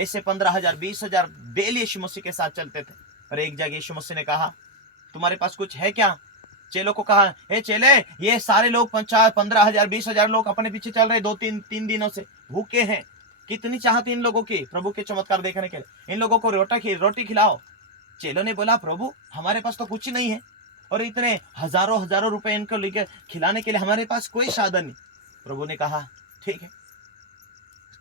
ऐसे 15,000 20,000 बेल यीशु मसीह के साथ चलते थे। और एक जगह यीशु मसीह ने कहा, तुम्हारे पास कुछ है क्या? चेलों को कहा, हे चेले, ये सारे लोग 15,000 20,000 लोग अपने पीछे चल रहे, 2-3 दिनों से भूखे हैं। कितनी चाहत इन लोगों की प्रभु के चमत्कार देखने के लिए, इन लोगों को रोटी खिलाओ। चेलों ने बोला, प्रभु हमारे पास तो कुछ नहीं है, और इतने हजारों हजारों रुपए इनको लेकर खिलाने के लिए हमारे पास कोई साधन नहीं। प्रभु ने कहा, ठीक है।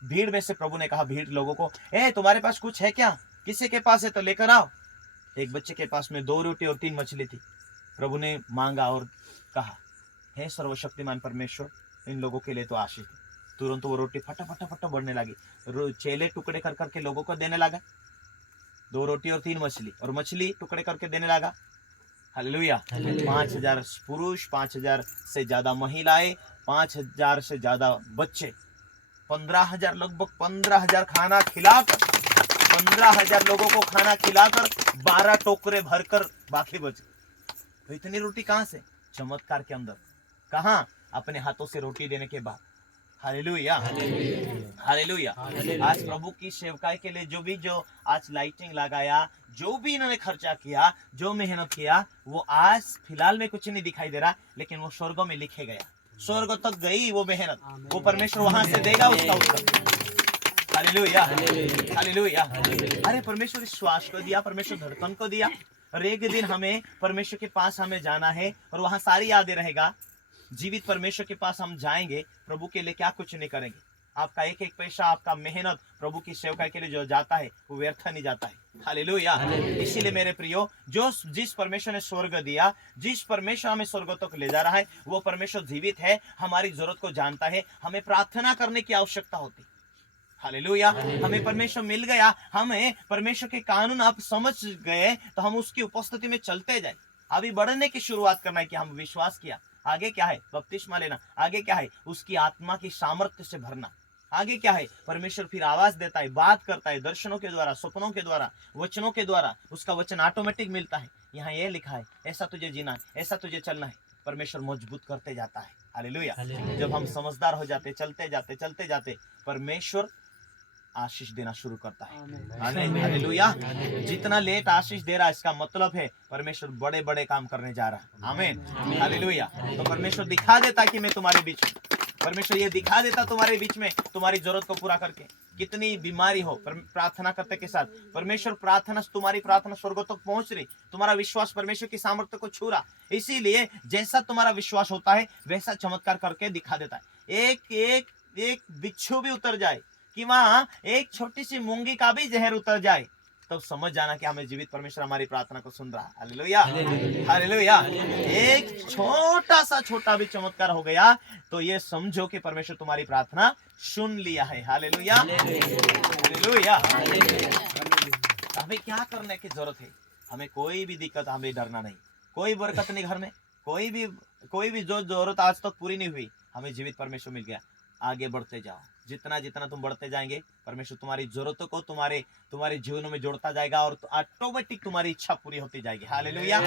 भीड़ में से प्रभु ने कहा भीड़ लोगों को, ए तुम्हारे पास कुछ है क्या? किसी के पास है तो लेकर आओ। एक बच्चे के पास में 2 रोटी और 3 मछली थी। प्रभु ने मांगा और कहा, हे सर्वशक्तिमान परमेश्वर, इन लोगों के लिए तो आशीष है। तुरंत वो रोटी फटा बढ़ने लगी। चेले टुकड़े कर करके लोगों को देने लगा, 2 रोटी और 3 मछली, और मछली टुकड़े करके देने लगा। हालेलुया। 5,000 पुरुष, 5,000 से ज्यादा महिलाएं, 5,000 से ज्यादा बच्चे, 15,000, लगभग 15,000 खाना खिलाकर, 15,000 लोगों को खाना खिलाकर 12 टोकरे भरकर बाकी बचे। तो इतनी रोटी कहां से? चमत्कार के अंदर। कहां? अपने हाथों से रोटी देने के बाद। Hallelujah, hallelujah. आज प्रभु की सेवकाई के लिए जो आज लाइटिंग लगाया, जो भी इन्होंने खर्चा किया, जो मेहनत किया, वो आज फिलहाल में कुछ नहीं दिखाई दे रहा, लेकिन वो स्वर्गों में लिखे गया। स्वर्ग तक गई वो मेहनत, वो परमेश्वर वहां से देगा उसका उत्तर। Hallelujah, hallelujah. अरे परमेश्वर श्वास को दिया, परमेश्वर धड़कन को दिया, और एक दिन हमें परमेश्वर के पास हमें जाना है, और वहां सारी यादें रहेगा। जीवित परमेश्वर के पास हम जाएंगे, प्रभु के लिए क्या कुछ नहीं करेंगे। आपका एक एक पैसा, आपका मेहनत प्रभु की सेवका के लिए जो जाता है वो व्यर्थ नहीं जाता है। हालेलुया। इसीलिए मेरे प्रियो, जिस परमेश्वर ने स्वर्ग दिया, जिस परमेश्वर हमें स्वर्ग तक ले जा रहा है, वो परमेश्वर जीवित है, हमारी जरूरत को जानता है। हमें प्रार्थना करने की आवश्यकता होती। हालेलुया। हमें परमेश्वर मिल गया, हमें परमेश्वर के कानून आप समझ गए, तो हम उसकी उपस्थिति में चलते जाए। अभी बढ़ने की शुरुआत करना है कि हम विश्वास किया। आगे क्या है? बपतिस्मा लेना। आगे क्या है? उसकी आत्मा की सामर्थ्य से भरना। आगे क्या है? परमेश्वर फिर आवाज देता है, बात करता है, दर्शनों के द्वारा, सपनों के द्वारा, वचनों के द्वारा। उसका वचन ऑटोमेटिक मिलता है। यहाँ ये लिखा है, ऐसा तुझे जीना है, ऐसा तुझे चलना है। परमेश्वर मजबूत करते जाता है। हालेलुया। जब हम समझदार हो जाते, चलते जाते, परमेश्वर आशीष देना शुरू करता है। हालेलुया। जितना लेट आशीष दे रहा है, इसका मतलब है परमेश्वर बड़े बड़े काम करने जा रहा है। आमीन, हालेलुया। तो परमेश्वर दिखा देता कि मैं तुम्हारे बीच में, परमेश्वर ये दिखा देता तुम्हारे बीच में, तुम्हारी जरूरत को पूरा करके। कितनी बीमारी हो, प्रार्थना करते के साथ परमेश्वर तुम्हारी प्रार्थना स्वर्गों तक पहुंच रही। तुम्हारा विश्वास परमेश्वर की सामर्थ्य को छू रहा। इसीलिए जैसा तुम्हारा विश्वास होता है, वैसा चमत्कार करके दिखा देता है। एक बिच्छू भी उतर जाए, कि वहां एक छोटी सी मूंगी का भी जहर उतर जाए, तो समझ जाना कि हमें जीवित परमेश्वर हमारी प्रार्थना को सुन रहा है। Hallelujah, hallelujah. एक छोटा भी चमत्कार हो गया, तो ये समझो कि परमेश्वर तुम्हारी प्रार्थना सुन लिया है। Hallelujah, hallelujah. हमें क्या करने की जरूरत है? हमें कोई भी दिक्कत, हमें डरना नहीं। कोई बरकत नहीं घर में, कोई भी जो जरूरत आज तक पूरी नहीं हुई, हमें जीवित परमेश्वर मिल गया। आगे बढ़ते जाओ। जितना तुम बढ़ते जाएंगे, परमेश्वर तुम्हारी जरूरतों को तुम्हारे जीवन में जोड़ता जाएगा, और ऑटोमेटिक तुम्हारी इच्छा पूरी होती जाएगी। Hallelujah,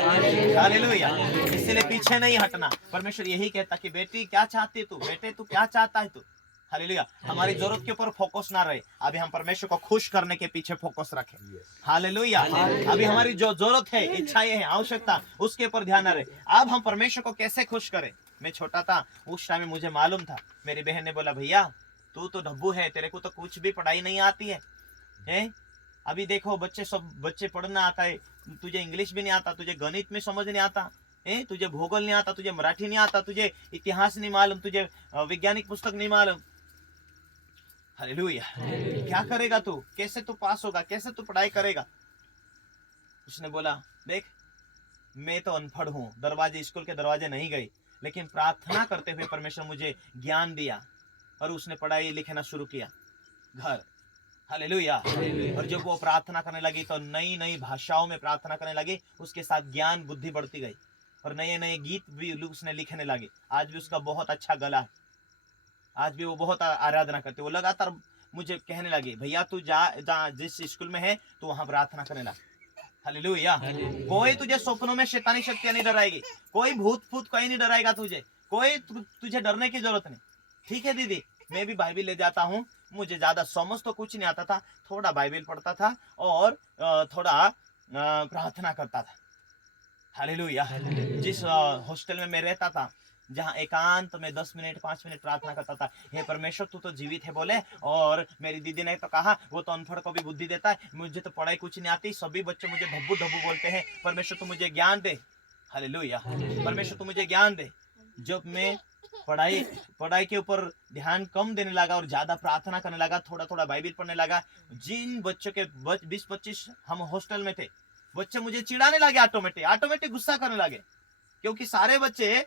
hallelujah. इसलिए पीछे नहीं हटना। परमेश्वर यही कहता कि बेटी क्या चाहती है तू, बेटे तू क्या चाहता है तू। हालेलुया। हमारी जरूरत के ऊपर फोकस ना रहे, अभी हम परमेश्वर को खुश करने के पीछे फोकस रखें। हालेलुया। अभी हमारी जो जरूरत है, इच्छाएं है, आवश्यकता, उसके ऊपर ध्यान न रहे। अब हम परमेश्वर को कैसे खुश करें? मैं छोटा था, उस टाइम मुझे मालूम था। मेरी बहन ने बोला, भैया तू तो डब्बू है, तेरे को तो कुछ भी पढ़ाई नहीं आती है? अभी देखो बच्चे पढ़ना आता है, तुझे इंग्लिश भी नहीं आता, तुझे गणित में समझ नहीं आता है, तुझे भूगोल नहीं आता, तुझे मराठी नहीं आता, तुझे इतिहास नहीं मालूम, तुझे वैज्ञानिक पुस्तक नहीं मालूम। हालेलुया। क्या करेगा तू? कैसे तू पास होगा? कैसे तू पढ़ाई करेगा? उसने बोला, देख मैं तो अनपढ़ हूँ, स्कूल के दरवाजे नहीं गई, लेकिन प्रार्थना करते हुए परमेश्वर मुझे ज्ञान दिया, और उसने पढ़ाई लिखना शुरू किया घर। हालेलुया। और जब वो प्रार्थना करने लगी, तो नई नई भाषाओं में प्रार्थना करने लगी, उसके साथ ज्ञान बुद्धि बढ़ती गई, और नए नए गीत भी उसने लिखने लगे। आज भी उसका बहुत अच्छा गला है, आज भी वो बहुत आराधना करते। वो लगातार मुझे कहने लगे, भैया तू जा जिस स्कूल में है, तो वहां प्रार्थना करने लगा। हालेलुया। कोई तुझे सपनों में शैतानी शक्तियां नहीं डराएगी, कोई भूत कोई नहीं डराएगा तुझे, कोई तुझे डरने की जरूरत नहीं। ठीक है दीदी, मैं भी बाइबिल ले जाता हूँ, मुझे ज्यादा समझ तो कुछ नहीं आता था, थोड़ा बाइबल पढ़ता था और थोड़ा प्रार्थना करता था। हालेलुया। जिस हॉस्टल में मैं रहता था, जहाँ एकांत में 10 मिनट 5 मिनट प्रार्थना करता था, हे परमेश्वर तू तो जीवित है बोले। और मेरी दीदी ने तो कहा वो तो अनपढ़ को भी बुद्धि देता है, मुझे तो पढ़ाई कुछ नहीं आती, सभी बच्चे मुझे धब्बू धब्बू बोलते हैं, परमेश्वर तू मुझे ज्ञान दे। हालेलुया। परमेश्वर तू मुझे ज्ञान दे। जब मैं पढ़ाई पढ़ाई के ऊपर ध्यान कम देने लगा और ज्यादा प्रार्थना करने लगा, थोड़ा थोड़ा बाइबल पढ़ने लगा, जिन बच्चों के 20-25 हम हॉस्टल में थे, बच्चे मुझे चिढ़ाने लगे, ऑटोमेटिक गुस्सा करने लगे, क्योंकि सारे बच्चे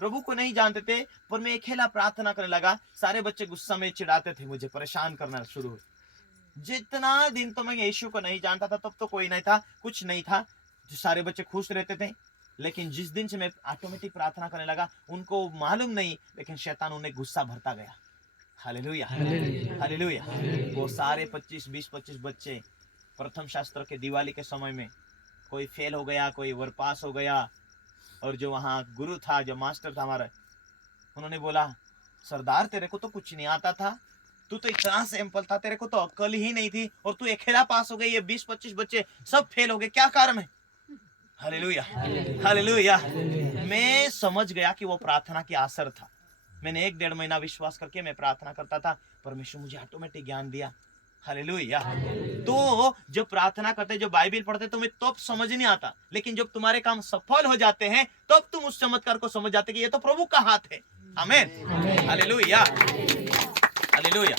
प्रभु को नहीं जानते थे, पर मैं अकेला प्रार्थना करने लगा, सारे बच्चे गुस्सा में चिढ़ाते थे, मुझे परेशान करना शुरू हुए। जितना दिन तो मैं यीशु को नहीं जानता था, तब तो कोई नहीं था, कुछ नहीं था, जो सारे बच्चे खुश रहते थे। लेकिन जिस दिन से मैं ऑटोमेटिक प्रार्थना करने लगा, उनको मालूम नहीं, लेकिन शैतान उन्हें गुस्सा भरता गया। Hallelujah, hallelujah. वो सारे 20-25 बच्चे प्रथम शास्त्र के दिवाली के समय में कोई फेल हो गया, कोई वर पास हो गया। और जो वहाँ गुरु था, जो मास्टर था हमारा, उन्होंने बोला, सरदार तेरे को तो कुछ नहीं आता था, तू तो इतना सैंपल था, तेरे को तो अक्ल ही नहीं थी, और तू अकेला पास हो गई, ये 20-25 बच्चे सब फेल हो गए, क्या कारण है? Hallelujah, hallelujah. मैं समझ गया कि वो प्रार्थना की असर था। मैंने 1-1.5 महीना विश्वास करके मैं प्रार्थना करता था, परमेश्वर मुझे ऑटोमेटिक ज्ञान दिया। हालेलुया। तो जब प्रार्थना करते, जब बाइबल पढ़ते, तुम्हें तब समझ नहीं आता, लेकिन जब तुम्हारे काम सफल हो जाते हैं, तब तुम उस चमत्कार को समझ जाते कि ये तो प्रभु का हाथ है। आमीन, हालेलुया, हालेलुया।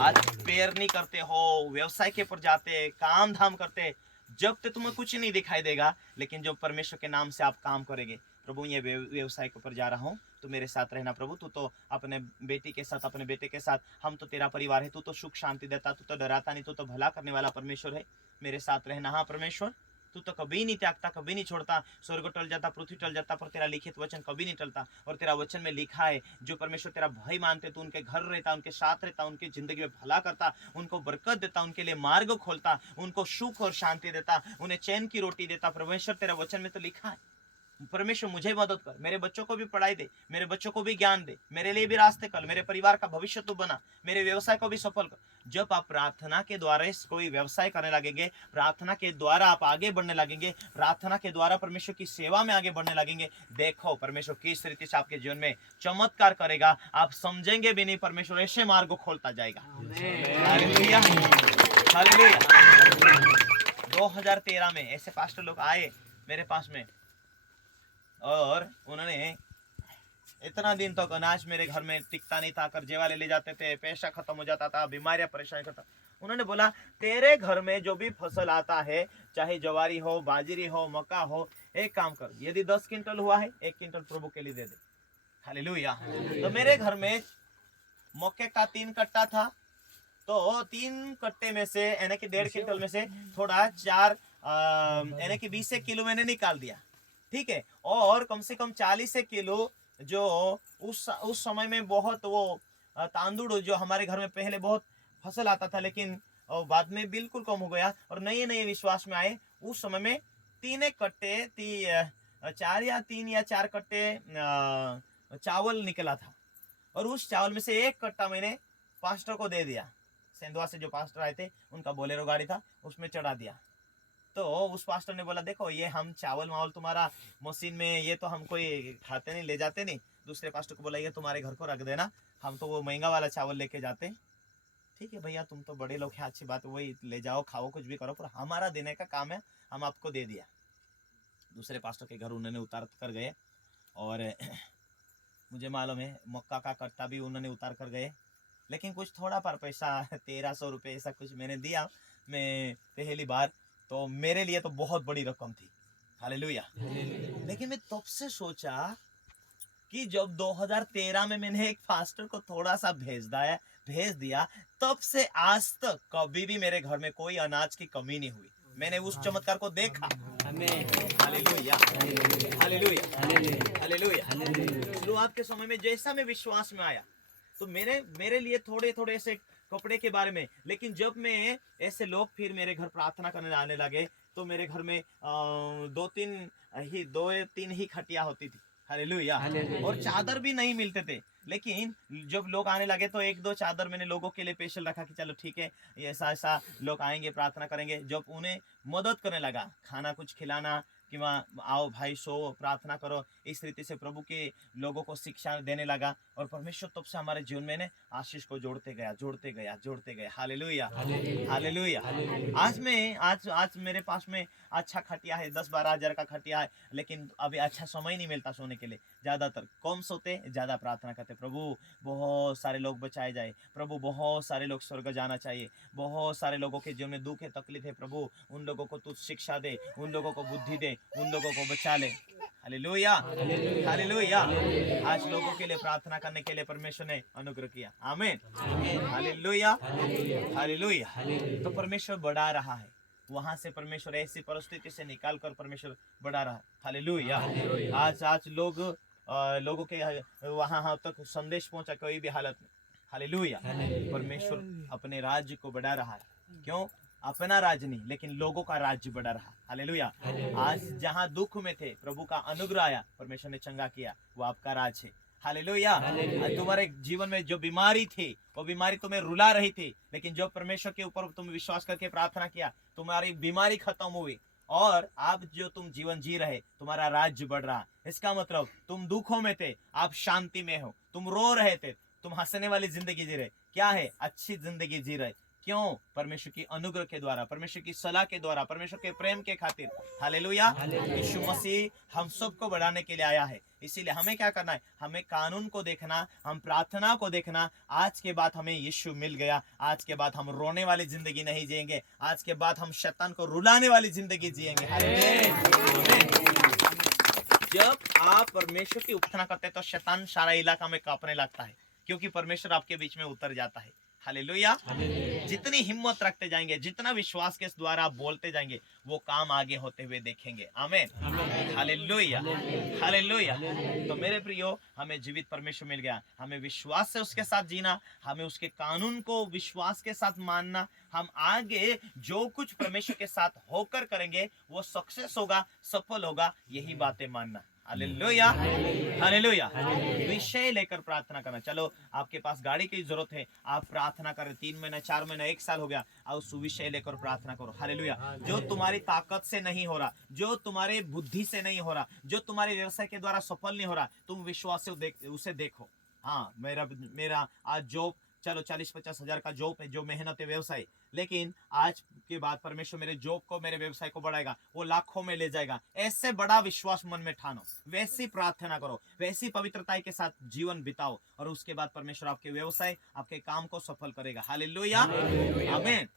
आज पेरनी करते हो, व्यवसाय के ऊपर जाते, काम धाम करते, जब तक तुम्हें कुछ नहीं दिखाई देगा, लेकिन जब परमेश्वर के नाम से आप काम करेंगे, प्रभु ये व्यवसाय के ऊपर जा रहा हूँ, तू मेरे साथ रहना प्रभु, तू तो अपने बेटी के साथ, अपने बेटे के साथ, हम तो तेरा परिवार है, तू तो सुख शांति देता, तू तो डराता नहीं, तू तो भला करने वाला परमेश्वर है, मेरे साथ रहना। हाँ परमेश्वर, तू तो कभी नहीं त्यागता, कभी नहीं छोड़ता, स्वर्ग टल जाता, पृथ्वी टल जाता, पर तेरा लिखित वचन कभी नहीं टलता। और तेरा वचन में लिखा है, जो परमेश्वर तेरा भय मानते, तू उनके घर रहता, उनके साथ रहता, उनकी जिंदगी में भला करता, उनको बरकत देता, उनके लिए मार्ग खोलता, उनको सुख और शांति देता, उन्हें चैन की रोटी देता। परमेश्वर तेरा वचन में तो लिखा है। परमेश्वर मुझे मदद कर, मेरे बच्चों को भी पढ़ाई दे, मेरे बच्चों को भी ज्ञान दे, मेरे लिए भी रास्ते कर, मेरे परिवार का भविष्य तू बना, मेरे व्यवसाय को भी सफल कर। जब आप प्रार्थना के द्वारा कोई व्यवसाय करने लगेंगे, प्रार्थना के द्वारा आप आगे बढ़ने लगेंगे, प्रार्थना के द्वारा परमेश्वर की सेवा में आगे बढ़ने लगेंगे, देखो परमेश्वर किस रीति से आपके जीवन में चमत्कार करेगा, आप समझेंगे भी नहीं, परमेश्वर ऐसे मार्ग खोलता जाएगा। Hallelujah, hallelujah. 2013 में ऐसे पास्टर लोग आए मेरे पास में, और उन्होंने इतना दिन तक अनाज मेरे घर में टिकता नहीं था, कर्जे वाले ले जाते थे, पैसा खत्म हो जाता था, बीमारियां परेशान करता। उन्होंने बोला, तेरे घर में जो भी फसल आता है, चाहे जवारी हो, बाजरी हो, मक्का हो, एक काम कर, यदि 10 क्विंटल हुआ है, 1 क्विंटल प्रभु के लिए दे दे। हालेलुया। तो मेरे घर में मक्के का 3 कट्टा था, तो 3 कट्टे में से यानी कि 1.5 क्विंटल में से थोड़ा 4 यानी कि 20 किलो मैंने निकाल दिया, ठीक है। और कम से कम 40 किलो जो उस समय में बहुत वो तांदूड़, जो हमारे घर में पहले बहुत फसल आता था, लेकिन बाद में बिल्कुल कम हो गया, और नए नए विश्वास में आए, उस समय में 3 कट्टे 3 या 4 कट्टे चावल निकला था। और उस चावल में से 1 कट्टा मैंने पास्टर को दे दिया। सेंधवा से जो पास्टर आए थे, उनका बोलेरो गाड़ी था, उसमें चढ़ा दिया। तो उस पास्टर ने बोला, देखो ये हम चावल मावल तुम्हारा मशीन में, ये तो हम कोई खाते नहीं, ले जाते नहीं। दूसरे पास्टर को बोला, ये तुम्हारे घर को रख देना, हम तो वो महंगा वाला चावल लेके जाते। ठीक है भैया, तुम तो बड़े लोग हैं, अच्छी बात, वही ले जाओ, खाओ, कुछ भी करो, पर हमारा देने का काम है, हम आपको दे दिया। दूसरे पास्टर के घर उन्होंने उतार कर गए, और मुझे मालूम है मक्का का कट्टा भी उन्होंने उतार कर गए, लेकिन कुछ थोड़ा पर पैसा 1300 रुपये ऐसा कुछ मैंने दिया, मैं पहली बार, तो मेरे लिए तो बहुत बड़ी रकम थी। हालेलुया। लेकिन मैं तब से सोचा कि जब 2013 में मैंने एक पास्टर को थोड़ा सा भेज दिया, तब से आज तक कभी भी मेरे घर में कोई अनाज की कमी नहीं हुई। मैंने उस चमत्कार को देखा। Hallelujah, hallelujah, hallelujah. शुरुआत के समय में जैसा मैं विश्वास में आया, तो मेरे लिए थोड़े थोड़े ऐसे कपड़े के बारे में, लेकिन जब मैं ऐसे लोग फिर मेरे घर प्रार्थना करने आने लगे, तो मेरे घर में 2-3 ही खटिया होती थी। हालेलुया। और चादर भी नहीं मिलते थे, लेकिन जब लोग आने लगे तो एक दो चादर मैंने लोगों के लिए स्पेशल रखा कि चलो ठीक है, ये ऐसा ऐसा लोग आएंगे प्रार्थना करेंगे। जब उन्हें मदद करने लगा, खाना कुछ खिलाना कि वहाँ आओ भाई सो प्रार्थना करो, इस रीति से प्रभु के लोगों को शिक्षा देने लगा। और परमेश्वर तब से हमारे जीवन में ने आशीष को जोड़ते गया जोड़ते गया जोड़ते गया। Hallelujah hallelujah. आज मेरे पास में अच्छा खटिया है, 10-12 हजार का खटिया है, लेकिन अभी अच्छा समय नहीं मिलता सोने के लिए। ज्यादातर कम सोते, ज्यादा प्रार्थना करते। प्रभु बहुत सारे लोग बचाए जाए, प्रभु बहुत सारे लोग स्वर्ग जाना चाहिए, बहुत सारे लोगों के जीवन में दुख है, तकलीफ है, प्रभु उन लोगों को तू शिक्षा दे, उन लोगों को बुद्धि दे, उन लोगों को बचा ले। Hallelujah hallelujah. आज लोगों के लिए प्रार्थना करने के लिए परमेश्वर ने अनुग्रह किया। आमीन हालेलुया हालेलुया। तो परमेश्वर बढ़ा रहा है, वहां से परमेश्वर ऐसी परिस्थिति से निकाल कर परमेश्वर बढ़ा रहा है। हालेलुया। आज लोगों के वहां तक संदेश पहुंचा कोई भी हालत में। हालेलुया। परमेश्वर अपने राज्य को बढ़ा रहा है। क्यों? अपना राज्य नहीं, लेकिन लोगों का राज्य बढ़ा रहा। हालेलुया। आज जहां दुख में थे, प्रभु का अनुग्रह आया, परमेश्वर ने चंगा किया, वो आपका राज है। हालेलुया। तुम्हारे जीवन में जो बीमारी थी, वो बीमारी तुम्हें रुला रही थी, लेकिन जो परमेश्वर के ऊपर तुम विश्वास करके प्रार्थना किया, तुम्हारी बीमारी खत्म हुई और आप जो तुम जीवन जी रहे, तुम्हारा राज्य बढ़ रहा। इसका मतलब तुम दुखों में थे, आप शांति में हो, तुम रो रहे थे, तुम हंसने वाली जिंदगी जी रहे। क्या है? अच्छी जिंदगी जी रहे। क्यों? परमेश्वर की अनुग्रह के द्वारा, परमेश्वर की सलाह के द्वारा, परमेश्वर के प्रेम के खातिर। हालेलुया। यीशु मसीह हम सबको बढ़ाने के लिए आया है। इसीलिए हमें क्या करना है? हमें कानून को देखना, हम प्रार्थना को देखना। आज के बाद हमें यीशु मिल गया, आज के बाद हम रोने वाली जिंदगी नहीं जिएंगे, आज के बाद हम शैतान को रुलाने वाली जिंदगी जिएंगे। जब आप परमेश्वर की उपासना करते हैं तो शैतान सारा इलाका में कांपने लगता है, क्योंकि परमेश्वर आपके बीच में उतर जाता है। हालेलुया। जितनी हिम्मत रखते जाएंगे, जितना विश्वास के द्वारा आप बोलते जाएंगे, वो काम आगे होते हुए देखेंगे। आमीन हालेलुया हालेलुया। तो मेरे प्रियो, हमें जीवित परमेश्वर मिल गया, हमें विश्वास से उसके साथ जीना, हमें उसके कानून को विश्वास के साथ मानना। हम आगे जो कुछ परमेश्वर के साथ होकर करेंगे वो सक्सेस होगा, सफल होगा, यही बातें मानना। Hallelujah hallelujah. विषय लेकर प्रार्थना करना। चलो, आपके पास गाड़ी की जरूरत है, आप प्रार्थना करें, 3 महीना 4 महीना 1 साल हो गया, और उस विषय लेकर प्रार्थना करो। हालेलुया। जो तुम्हारी ताकत से नहीं हो रहा, जो तुम्हारे बुद्धि से नहीं हो रहा, जो तुम्हारे व्यवसाय के द्वारा सफल नहीं हो रहा, तुम विश्वास से उसे देखो। हाँ, मेरा आज जॉब, चलो 40-50 हजार का जॉब है, जो मेहनत है, व्यवसाय, लेकिन आज के बाद परमेश्वर मेरे जॉब को, मेरे व्यवसाय को बढ़ाएगा, वो लाखों में ले जाएगा। ऐसे बड़ा विश्वास मन में ठानो, वैसी प्रार्थना करो, वैसी पवित्रता के साथ जीवन बिताओ, और उसके बाद परमेश्वर आपके व्यवसाय, आपके काम को सफल करेगा। हालेलुया आमीन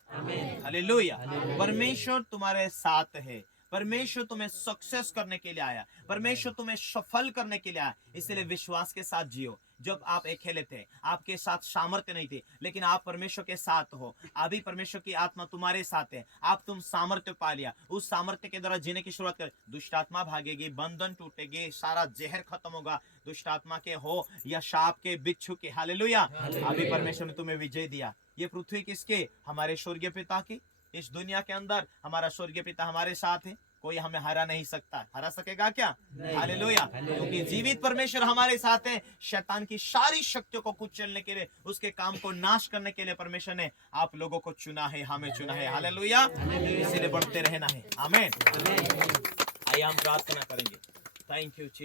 हालेलुया। परमेश्वर तुम्हारे साथ है, परमेश्वर तुम्हें सक्सेस करने के लिए आया, परमेश्वर तुम्हें सफल करने के लिए आया। इसलिए विश्वास के साथ जियो। जब आप अकेले थे, आपके साथ सामर्थ्य नहीं थे, लेकिन आप परमेश्वर के साथ हो, अभी परमेश्वर की आत्मा तुम्हारे साथ है, तुम सामर्थ्य पा लिया, उस सामर्थ्य के द्वारा जीने की शुरुआत कर। दुष्ट आत्मा भागेगी, बंधन टूटेगी, सारा जहर खत्म होगा, दुष्ट आत्मा के हो या शाप के, बिच्छू के। हालेलुया। अभी परमेश्वर ने तुम्हें विजय दिया। ये पृथ्वी किसके? हमारे स्वर्गीय पिता की। इस दुनिया के अंदर हमारा स्वर्गीय पिता हमारे साथ है, कोई हमें हरा नहीं सकता। हरा सकेगा क्या? हालेलुया। क्योंकि जीवित परमेश्वर हमारे साथ है। शैतान की सारी शक्तियों को कुचलने के लिए, उसके काम को नाश करने के लिए परमेश्वर ने आप लोगों को चुना है, हमें चुना है। हालेलुया। इसीलिए बढ़ते रहना है। आमीन। आइए हम प्रार्थना करेंगे। Thank you.